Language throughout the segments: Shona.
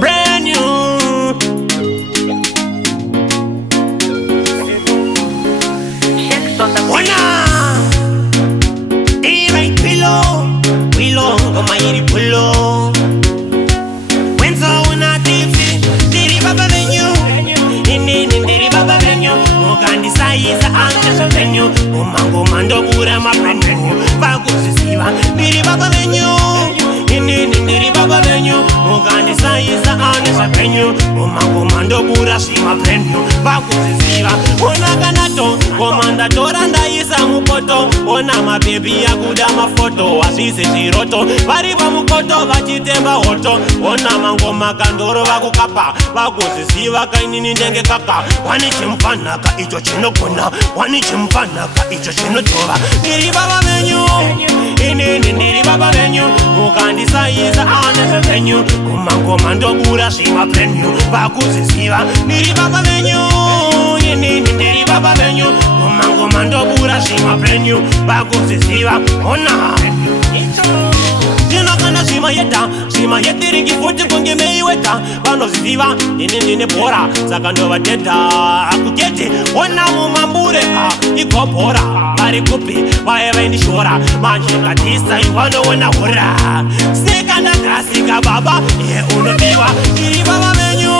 brand new. Ona, right pillow, kama iri pulo. Wenza una tipsy, diri baba venue, diri baba venue. Mugandi saiza anga chapenyu, umango mando pura maprenyu. Bakuzisiva, diri baba venue, diri baba venue. Mugandi saiza anga chapenyu, umango mando pura shima prenyu. Bakuzisiva, ona kanato, komanda toranda isa mukoto. Ona mabebi ya kuda mafoto, wasise chiroto. Variva mukoto, vachitemba hoto. Ona mangoma kandoro vakukapa, vakuzisiva kainini ndenge kaka. Wani chimpanaka icho chinokona, wani chimpanaka icho chinotova. Ndiri baba venyu, ndiri baba venyu. Mukandisaiza ane venyu, kumangoma ndobura shima prenyu. Vakuzisiva, ndiri baba venyu, ndiri baba venyu. Kumangoma ndobura shima prenyu. Vakuzisiva, ona kana shima yetiringi futi kunge meiweka. Vanoziva ndine bora saka ndovateta akuketi. Ona mumambure ikopora vari kupi vaye vaindishora manje katisa ivanoona hura sekanda krasika baba ye unopiwa. Ndiri baba venyu,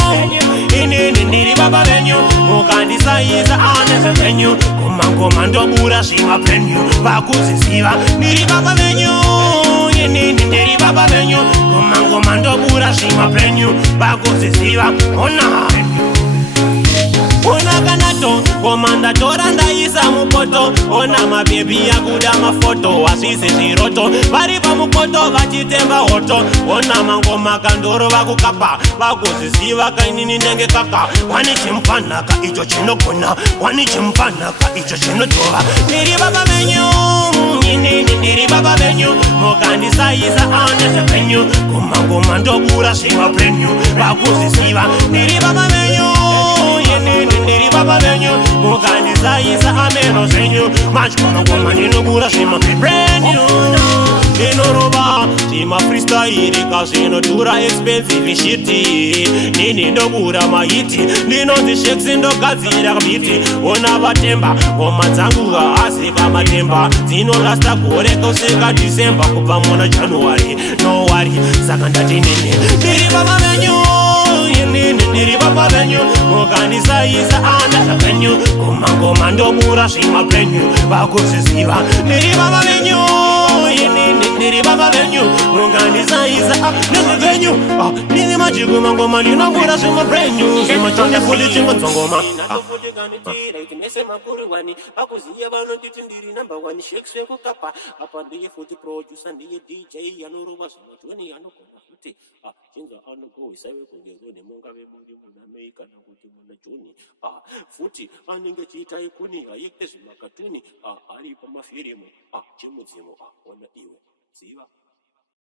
ndiri baba venyu. Mukandisaiza ane venyu, kumangoma ndobura shima prenyu. Vakuzisiva, ndiri baba venyu, ndiri baba venyu. Kumangoma ndobura shima prenyu. Vakuzisiva, ona kanato, komanda toranda isa mupoto. Ona mabebi ya kuda mafoto, wasise chiroto. Varipa mukoto, vachitemba hoto. Ona mangoma kandoro vakukapa, vakuzisiva kainini ndenge kaka. Wani chimpanaka icho chinokona, wani chimpanaka icho chinotova. Ndiri baba venyu, ndiri baba venyu. Mukandisaiza ane venyu, kumangoma ndobura shima prenyu. Vakuzisiva, ndiri baba venyu, ndiri baba venyu. Mukandisaiza ameno zenyu, machikoma ngoma ndinobura shima brand new. Ndinoroba shima freestyle kazvinodhura expensive shiti. Nini ndobura mahiti, ndinonzi shakes ndogadzira biti. Ona vatemba ngoma dzangu vaasika matemba, dzinorasta gore kusvika December kubva muna January no worry. Saka ndati nini ndiri baba venyu, ndiri baba venyu. Mukandisaiza ane venyu, kumangoma ndobura shima prenyu. Vakuzisiva, ndiri baba venyu, ndiri baba venyu. Mukandisaiza ane venyu, ndiri majigu mangoma ndinobura shima prenyu. Shima chonde fuli chimba nzongoma. Vakuziya vanonditi ndiri number one shakes wekukapa. Apa ndiye futi producer, ndiye DJ anoroba zvimajoni anogona futi chinza anogohwisa vekungezvo nemungave muri munamei kana kuti muna joni futi anenge chiita ikuni haikte zvimakatuni ari pamafirimu chimudzimu ona iwe ziva.